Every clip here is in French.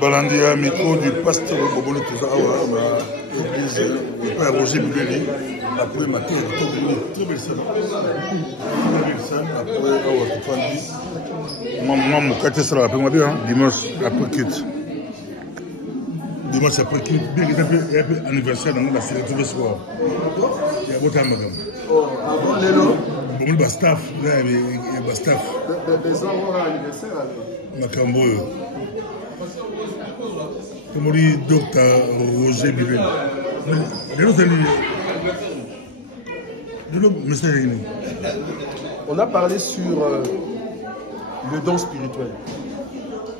Balandia, micro du pasteur Bobone Tozawa, l'église, le père Roger Bouleli, après ma terre, très belle scène. Très belle scène, après, moi, mon quartier sera après moi bien, dimanche, après quitte. Dimanche après quitte, bien qu'il y ait un peu anniversaire dans la série tout le soir. Il y a beaucoup de temps. Oh, avant l'élo? Bon, le staff, il y a staff. Des ans anniversaire alors? Macambo. Comme on dit, docteur Roger Bibel. On a parlé sur le don spirituel.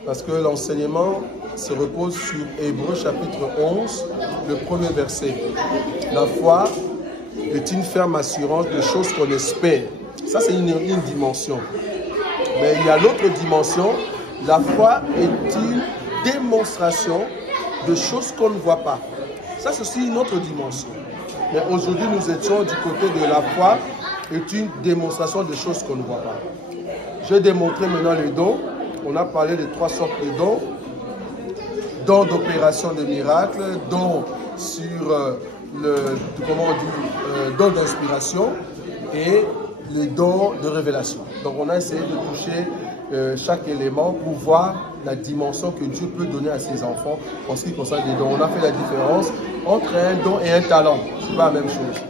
Parce que l'enseignement se repose sur Hébreux chapitre 11, le premier verset. La foi est une ferme assurance de choses qu'on espère. Ça, c'est une dimension. Mais il y a l'autre dimension. La foi est une démonstration de choses qu'on ne voit pas. Ça, c'est aussi une autre dimension. Mais aujourd'hui, nous étions du côté de la foi est une démonstration de choses qu'on ne voit pas. Je vais démontrer maintenant les dons. On a parlé de 3 sortes de dons. Dons d'opération de miracles, dons sur dons d'inspiration et les dons de révélation. Donc on a essayé de toucher chaque élément pour voir la dimension que Dieu peut donner à ses enfants en ce qui concerne les dons. On a fait la différence entre un don et un talent. Ce n'est pas la même chose.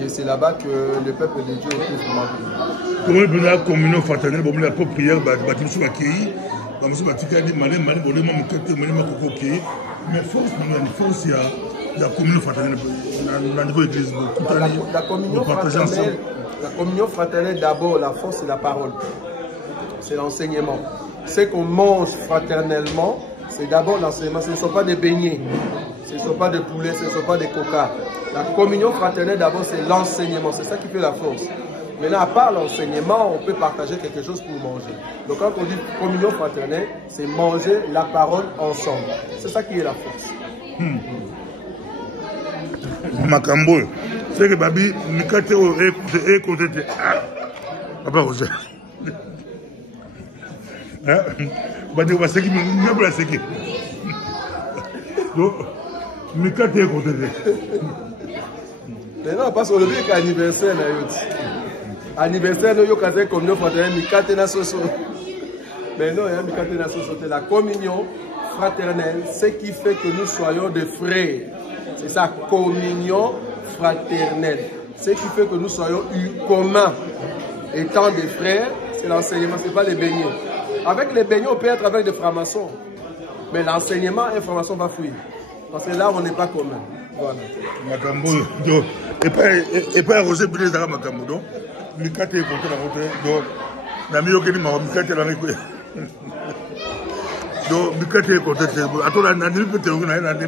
Et c'est là-bas que le peuple de Dieu est vraiment béni. Comment la communion fraternelle, la propre prière, mais force, il y a la communion fraternelle au niveau de l'église. La communion fraternelle, d'abord, la force, c'est la parole. C'est l'enseignement. Ce qu'on mange fraternellement, c'est d'abord l'enseignement. Ce ne sont pas des beignets, ce ne sont pas des poulets, ce ne sont pas des coca. La communion fraternelle, d'abord, c'est l'enseignement. C'est ça qui fait la force. Maintenant, à part l'enseignement, on peut partager quelque chose pour manger. Donc, quand on dit communion fraternelle, c'est manger la parole ensemble. C'est ça qui est la force. Macambo, c'est que Babi, Mikate est côté. Papa Roger. Badi va se qui me bla se qui. Donc, Mikate est côté. Non, parce que le but est anniversaire, anniversaire, nous avons fait communion fraternelle, Mikate na soso. Mais non, il y a Mikate na soso. La communion fraternelle, ce qui fait que nous soyons des frères. C'est ça, communion fraternelle. Ce qui fait que nous soyons communs. Étant des frères, c'est l'enseignement, ce n'est pas les beignets. Avec les beignets, on peut être avec des francs-maçons. Mais l'enseignement et franc-maçon va fuir. Parce que là, on n'est pas commun. Voilà. Macambo, et pas Roger Boulet Zara Macambo, donc, Mikate est contre la route, donc, Namio Keni Maro, Mikate la récouille. Donc, Mikate est contre, attends, la Nani peut te revenir, la Nani,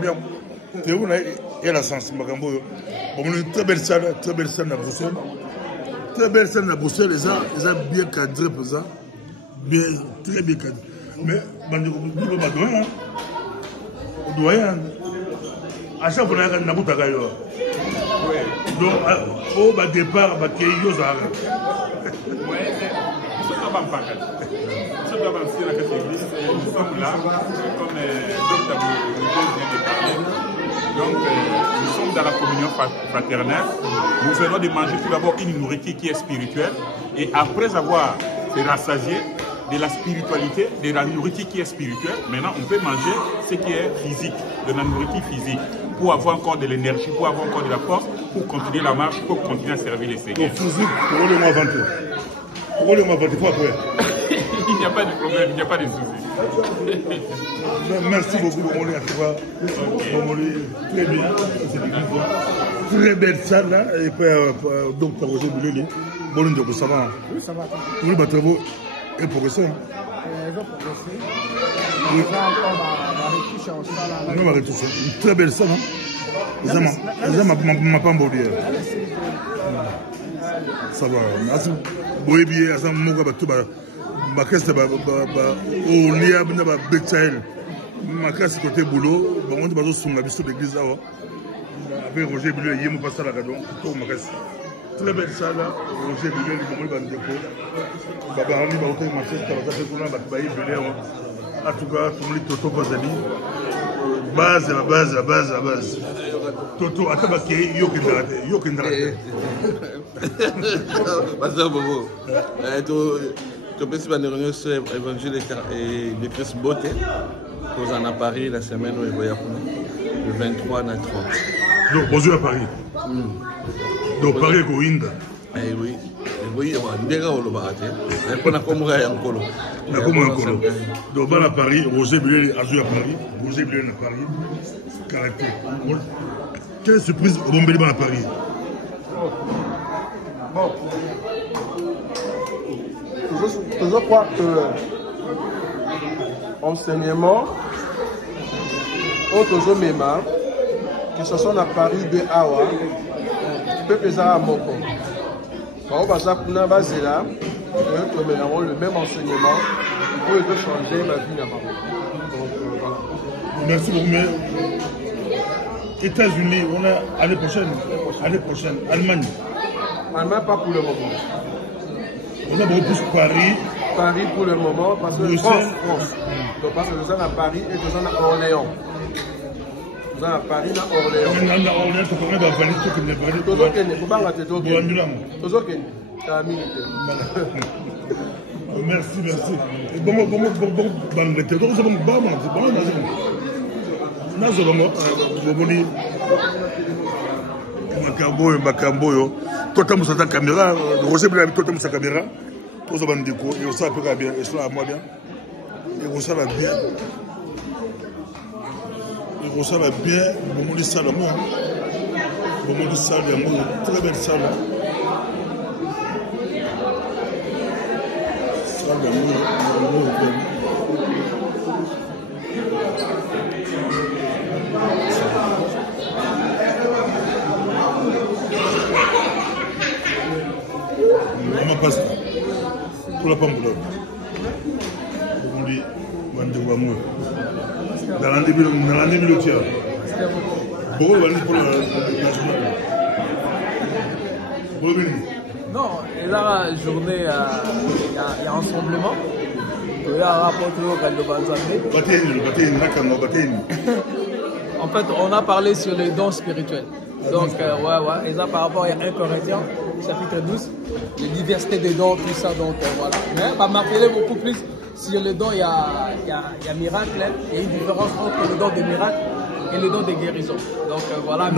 te revenir, et la sens, Macambo. On a une très belle salle à Bruxelles. Très belle salle à Bruxelles, ils ont bien cadré pour ça. Bien, très bien cadré. Mais, on doit à chaque fois, on a un peu de temps. Donc, au départ, on a un peu de temps. Oui, mais ce n'est pas pareil. Ce n'est pas pareil. Nous sommes là, comme Dr. vient de parler. Donc, nous sommes dans la communion fraternelle. Nous venons de manger tout d'abord une nourriture qui est spirituelle. Et après avoir été rassasié de la spiritualité, de la nourriture qui est spirituelle, maintenant on peut manger ce qui est physique, de la nourriture physique, pour avoir encore de l'énergie, pour avoir encore de la force, pour continuer la marche, pour continuer à servir les Seigneurs. Donc physique, pour le mois 21. Pour le mois 23 après. Il n'y a pas de problème, il n'y a pas de souci. Merci beaucoup, Bomoli, à toi. Bomoli, très bien. Très belle salle là, et puis donc par Roger Bouleli. Bon, ça va. Oui, ça va. Oui, bah très beau. Et progresser. Ils vont progresser. Ils vont encore la retouche en salle. Non, la retouche. Une très belle salle. Ils ont ma pas embauché. Ça va. Merci. Boye bien, ça m'a tout ma caisse au lia bina ba Betsael. Ma caisse côté boulot, on dit bazo sunga biso l'église là. Avec Roger Bilou et Yemo Passa la gadon, tout ma caisse. Très belle salle là, Roger Bilou, il m'a dit que Baba Rani va ouvrir ma caisse, ça va faire qu'on a battu Bilou. En tout cas, comme les Toto Bazali, base. Toto, attends, yo qui tu peux se une réunion sur l'évangile de Christ Beauté. Nous en à Paris la semaine où il va y avoir le 23 à 30. Donc, bonjour à Paris. Donc, Paris est au Inde. Eh oui. Oui, on va on a comme donc, à Paris, Roger Billet a joué à Paris. Roger Billet à Paris. Caractère. Quelle surprise au Bombéliban à Paris. Bon. Je crois que enseignement, toujours même, que ce soit à Paris de Awa, peut peser à Moko. Quand on va à Kuna Bazela, le même enseignement pour changer ma vie là-bas. Donc voilà. Merci beaucoup. Mais États-Unis, on a l'année prochaine. Allemagne. Allemagne pas pour le moment. On a beaucoup plus Paris. Paris pour le moment parce que France. Donc parce que nous sommes à Paris et nous sommes à Orléans. Nous sommes à Paris et à Orléans. Maintenant, Orléans, tu connais la valise que tu as validé. Toujours qu'il ne faut pas rater. Toujours qu'il Merci. Bon, Bangladesh. Donc, c'est bon, Makamboyo. Toi, tu as ta caméra. Roger Billet, toi, tu as ta caméra. Tous les déco, et ça peut bien, et cela à moi bien. Et ça va bien. Et ça va bien. Bon, on ça le mot. Bon, on ça le mot. Très belle salle. Ça le mot. On passe. Pour la pomme de on dit, dans l'année militaire. Bon, on va pour la nationale. Non, et là, la journée, il y a ensemble. Il y a un rapport en fait, on a parlé sur les dons spirituels. Donc, et ça par rapport à 1 Corinthiens, chapitre 12, les diversités des dons, tout ça, donc voilà. Mais va m'appeler beaucoup plus sur le don, il y a miracle, il y a une différence entre le don des miracles et le don des guérisons. Donc voilà. C'est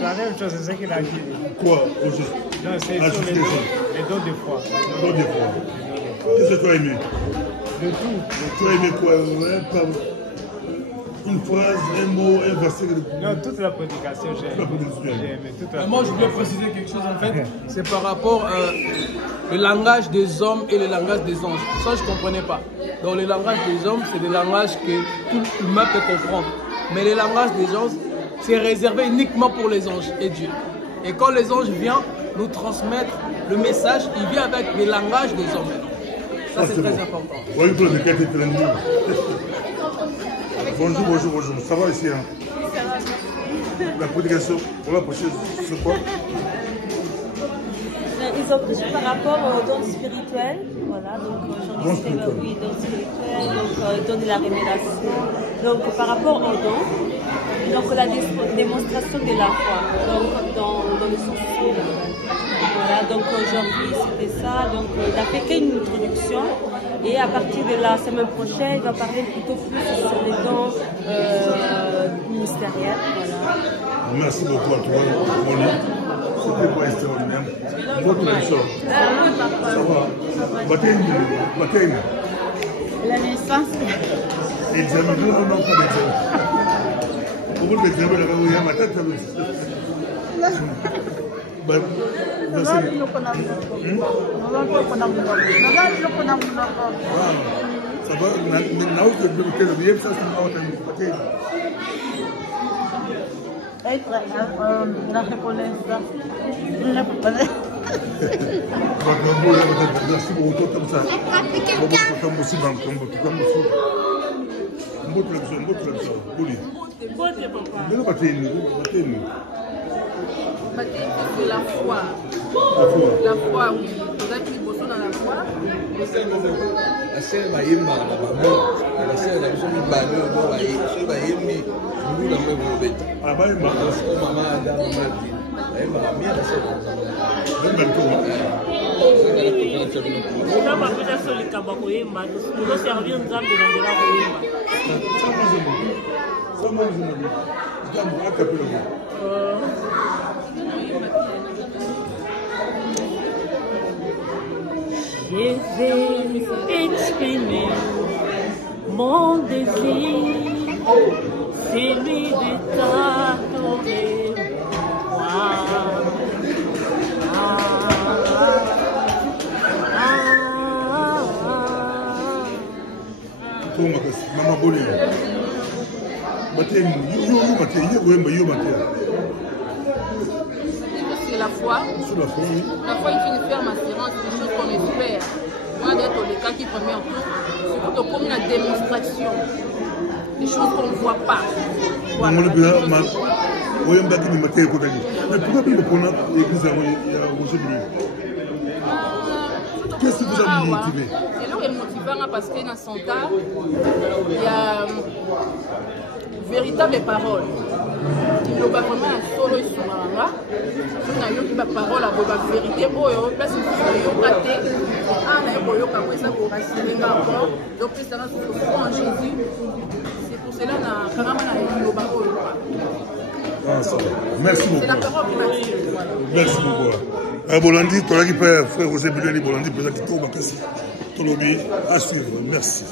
la même chose, c'est ce qu'il a dit. Quoi? Non, c'est sur les dons de foi. Qu'est-ce que tu as aimé? De tout. Tu as aimé quoi? Une phrase, un mot, un verset. Non, toute la prédication, j'ai aimé. Moi, je voulais préciser quelque chose en fait. C'est par rapport au langage des hommes et le langage des anges. Ça, je ne comprenais pas. Donc, le langage des hommes, c'est des langages que tout humain peut comprendre. Mais le langage des anges, c'est réservé uniquement pour les anges et Dieu. Et quand les anges viennent nous transmettre le message, il vient avec le langage des hommes. Ça, c'est très important. Bonjour. Ça va ici, hein? La prédication, on va approcher ce quoi? Ils ont prêché par rapport aux dons spirituels. Voilà, donc aujourd'hui c'est dons spirituels, donc don de la révélation. Donc par rapport aux dons, donc la démonstration de la foi, donc dans le sens spirituel. Voilà, donc aujourd'hui c'était ça. Donc il a fait qu'une introduction. Et à partir de la semaine prochaine, il va parler plutôt plus sur les dons ministériels. Voilà. Merci beaucoup à toi, Molly. C'était pas extraordinaire. Votre émission. Ça va. Baptême. La naissance. Examen, non, pas d'examen. Comment l'examen, là, il y a ma tête, ça va, maintenant que le bien, ça c'est La reconnaissance. Merci beaucoup comme ça. C'est la foi. La foi, oui. Vous êtes dans la foi basele bayembaka na bango basele na biso mibale oyo soki bayembi ngulu yango ekobeta mama ada mama di bayembaka mia basele kama pesa solikaba koyemba toservir nzambe na nzela koyemba Je vais exprimer mon désir, celui de t'adorer. Maman Bolé. C'est la foi. La foi est une ferme assurance des choses qu'on espère. Moi, d'être au cas qui premier tour, c'est plutôt comme une démonstration des choses qu'on ne voit pas. Voilà. Mais pourquoi vous prenez l'église à Roger? Qu'est-ce qui vous a motivé? C'est là où est motivant parce qu'il y a un centre, il y a véritable parole. Il y a vraiment un solo sur la il y a une parole à la vérité. Parce que si vous avez en Jésus, c'est pour cela que merci beaucoup. C'est la parole qui m'a dit. Merci beaucoup. Bolandi, tu as dit frère José Billy Bolandi, président qui tombe à Kassi. Tolobi, à suivre. Merci.